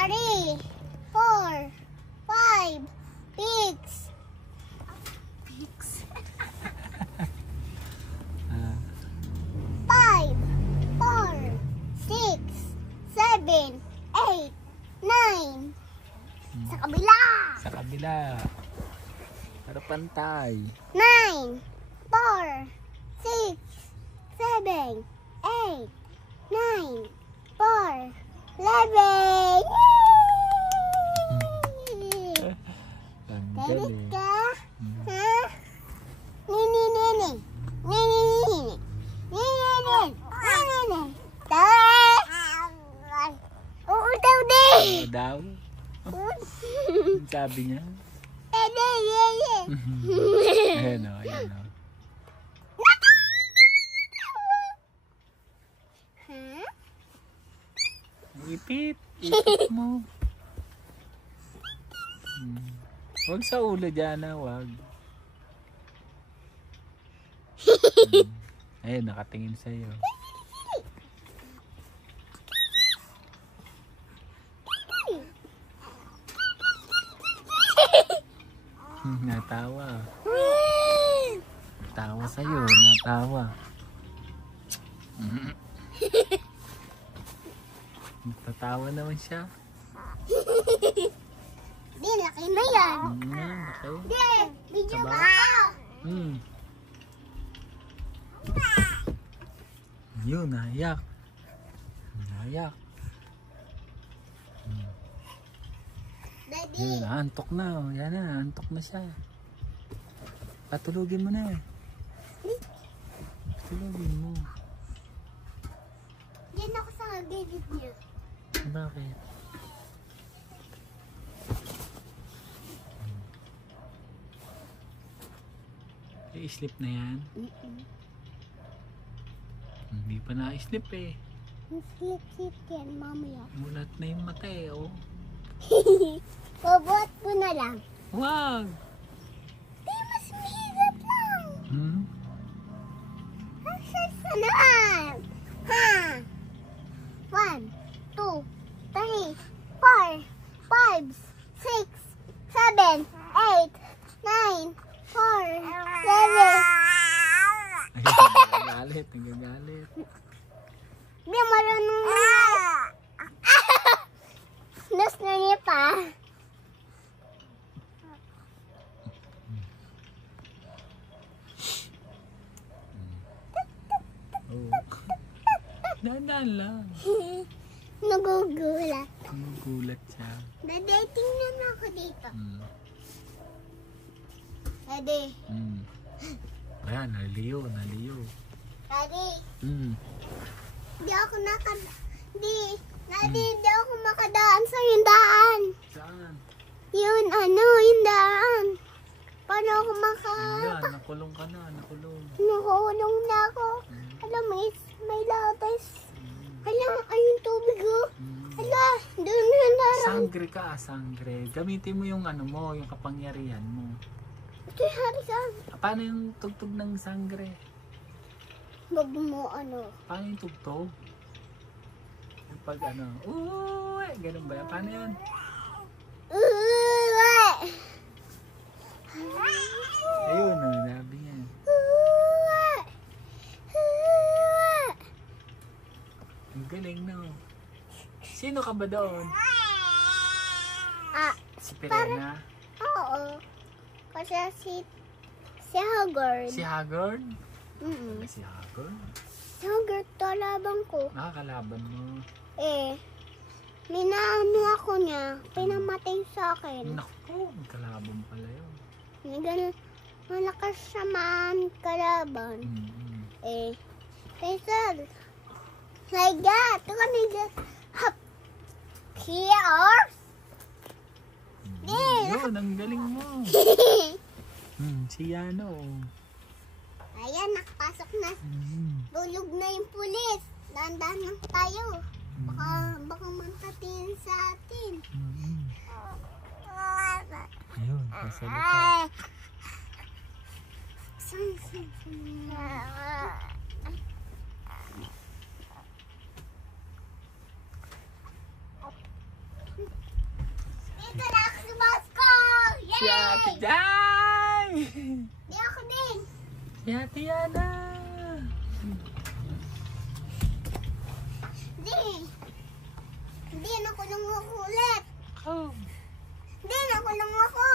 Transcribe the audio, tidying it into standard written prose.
3, 4, 5, 6. Five, 4, 6, 7, 8, 9. Sa kabila. Sa kabila. Para pantay. 9, 4, 6, 7, 8, 9, 4, 11. Ang Ready galing. ka? Ha? Nini, nini. Nini, nini. Nini, nini. Nini. Oo daw din. Oo daw. Ang sabi niya. Ayan o, ayan o. Ipit. Ipit mo. Huwag sa ulo dyan na, huwag. Ayun, nakatingin sa'yo. Natawa. Natawa sa'yo, natawa. Natawa naman siya. Di, laki na yan. Okay. Di, video Taba. ka. Yun, naiyak. Naiyak. Daddy. Yun, antok na. Oh. Yan na, antok na siya. Patulugin mo na. Patulugin mo. Diyan ako sa gilid niya. Bakit? I-sleep na yan? Hindi pa na-sleep eh. Sleep yan, mamaya. Mulat na yung mata eh, oh. Bobot ko na lang. Wag! Di, mas mahirap lang. Hmm? Saan? Ha? 1, 2, 3, 4, 5, 6, 7, 8, 9, 4, 7. Nagagalit, nagagalit. Di, marunong na. Nas na niya pa. Oh. Dahan lang. Nagugulat. Gulat siya. Daday, tingnan ako dito. Daddy. Ayan, naliyo, naliyo. Daddy. Di ako Daddy, di ako makadaan sa yung daan. Saan? Yun, yung daan. Paano ako Ayan, nakulong ka na, nakulong. Nakulong na ako. Alam, may latas. Alam, ayun tubig oh. Ala, doon na narang. Sangre ka, sangre. Gamitin mo yung ano mo, yung kapangyarihan mo. Ito yung harisan. Paano yung tugtog ng sangre? Wag mo Paano yung tugtog? Yung pag uy, ganun ba yan? Paano yan? Ayun, nabi niya. Ang galing na. Sino ka ba doon? Si Pirena? Oo. Kasi si Haggard. Si Haggard? Mm-mm. Si Haggard? Si Haggard, talabang ko. Nakakalaban mo. Minaano ako niya. Pinamatay sa akin. Naku, kalaban pala yun. May ganun. Malakas siya man kalaban. Sir. Like that. Ito kami just hop. Here. Yun, ang galing mo. Si Yano. Ayan, nakapasok na. Bulog na yung pulis. Dahan-dahan lang tayo. Baka mantatin sa atin. Ayun, nasa likod. Ate Jai! Di ako din. Si Ate Yana! Di. Hindi na kulong ako ulit. Oh. Hindi na kulong ako.